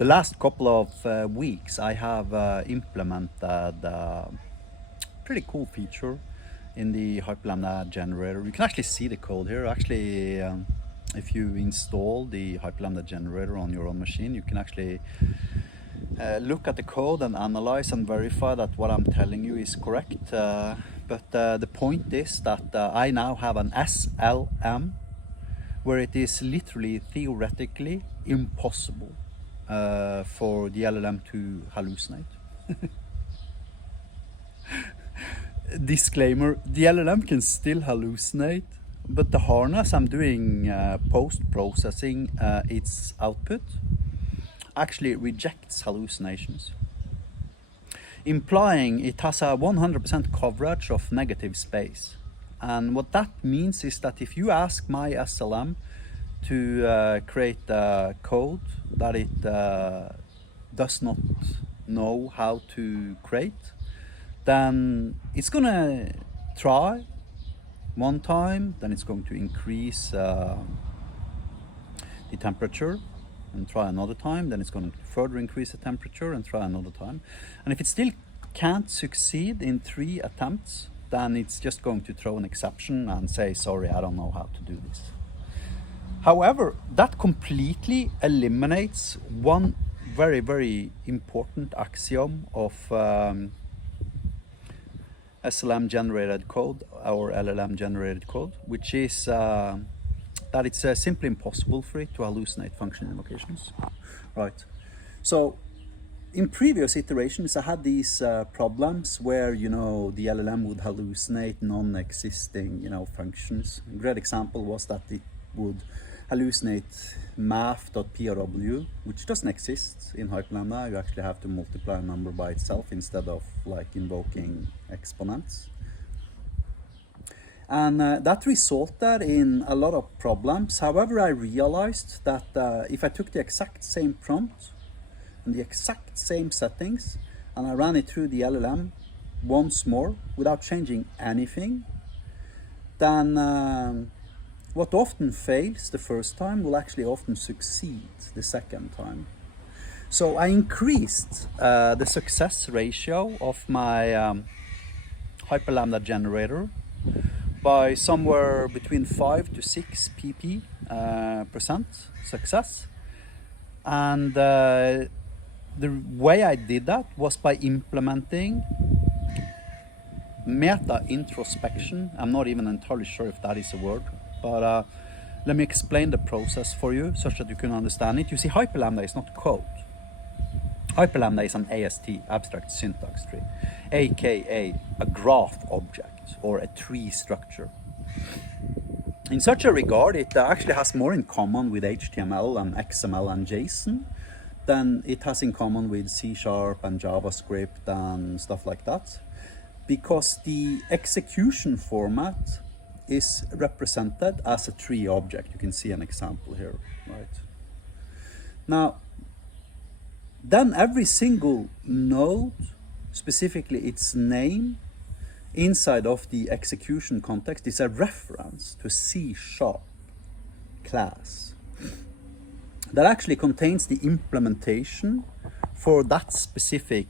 The last couple of weeks I have implemented a pretty cool feature in the Hyperlambda generator. You can actually see the code here. Actually, if you install the Hyperlambda generator on your own machine, you can actually look at the code and analyze and verify that what I'm telling you is correct. But the point is that I now have an SLM where it is literally theoretically impossible for the LLM to hallucinate. Disclaimer, the LLM can still hallucinate, but the harness I'm doing post-processing its output actually rejects hallucinations, implying it has a 100% coverage of negative space. And what that means is that if you ask my SLM to create a code that it does not know how to create, then it's gonna try one time, then it's going to increase the temperature and try another time, then it's going to further increase the temperature and try another time. And if it still can't succeed in 3 attempts, then it's just going to throw an exception and say, sorry, I don't know how to do this. However, that completely eliminates one very, very important axiom of SLM generated code or LLM generated code, which is that it's simply impossible for it to hallucinate function invocations. Right. So in previous iterations, I had these problems where, the LLM would hallucinate non-existing, functions. A great example was that it would hallucinate math.prow, which doesn't exist in Hyperlambda. You actually have to multiply a number by itself instead of invoking exponents. And that resulted in a lot of problems. However, I realized that if I took the exact same prompt and the exact same settings and I ran it through the LLM once more without changing anything, then what often fails the first time will actually often succeed the second time. So I increased the success ratio of my Hyperlambda generator by somewhere between 5 to 6 pp percent success. And the way I did that was by implementing meta introspection. I'm not even entirely sure if that is a word, but let me explain the process for you such that you can understand it. You see, Hyperlambda is not code. Hyperlambda is an AST, abstract syntax tree, aka a graph object or a tree structure. In such a regard, it actually has more in common with HTML and XML and JSON than it has in common with C# and JavaScript and stuff like that, because the execution format is represented as a tree object. You can see an example here, right? Now, then every single node, specifically its name, inside of the execution context is a reference to a C# class that actually contains the implementation for that specific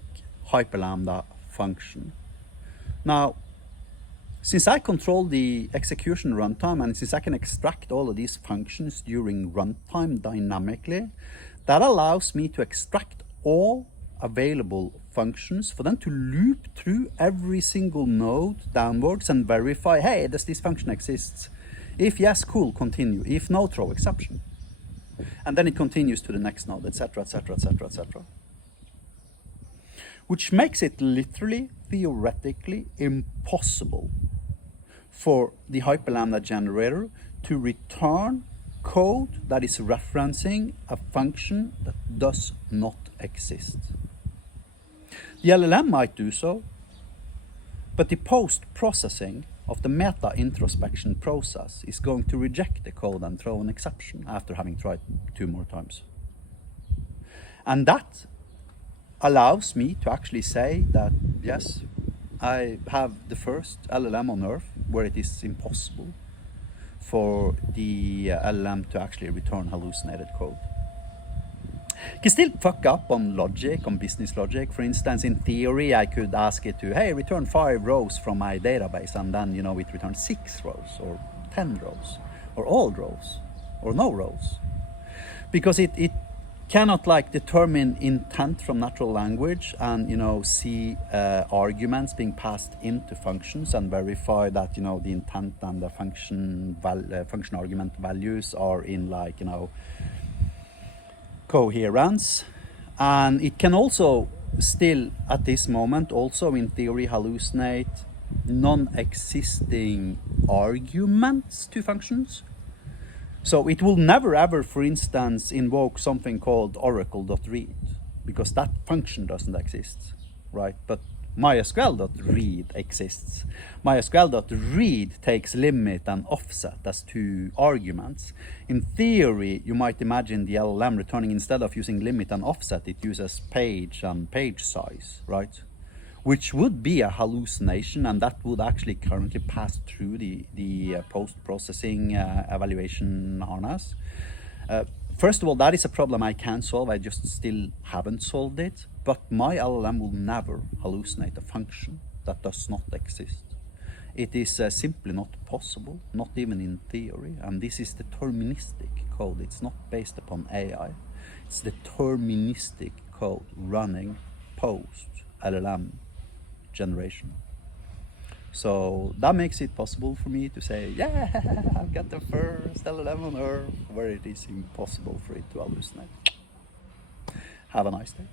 Hyperlambda function. Now, since I control the execution runtime and since I can extract all of these functions during runtime dynamically, that allows me to extract all available functions for them to loop through every single node downwards and verify, hey, does this function exist? If yes, cool, continue. If no, throw exception. And then it continues to the next node, etc., etc., etc., etc. Which makes it literally, theoretically impossible for the Hyperlambda generator to return code that is referencing a function that does not exist. The LLM might do so, but the post-processing of the meta introspection process is going to reject the code and throw an exception after having tried 2 more times. And that allows me to actually say that, yes, I have the first LLM on Earth where it is impossible for the LLM to actually return hallucinated code. You can still fuck up on logic, on business logic. For instance, in theory, I could ask it to, hey, return 5 rows from my database, and then, you know, it returns 6 rows, or 10 rows, or all rows, or no rows. Because it cannot like determine intent from natural language and, you know, see arguments being passed into functions and verify that, you know, the intent and the function argument values are in, like, you know, coherence. And it can also still at this moment also in theory hallucinate non-existing arguments to functions. So it will never ever, for instance, invoke something called oracle.read, because that function doesn't exist, right? But MySQL.read exists. MySQL.read takes limit and offset as 2 arguments. In theory, you might imagine the LLM returning, instead of using limit and offset, it uses page and page size, right? Which would be a hallucination, and that would actually currently pass through the post-processing evaluation harness. First of all, that is a problem I can solve. I just still haven't solved it. But my LLM will never hallucinate a function that does not exist. It is simply not possible, not even in theory. And this is deterministic code. It's not based upon AI. It's deterministic code running post-LLM generation. So that makes it possible for me to say, yeah, I've got the first LLM on Earth, where it is impossible for it to hallucinate. Have a nice day.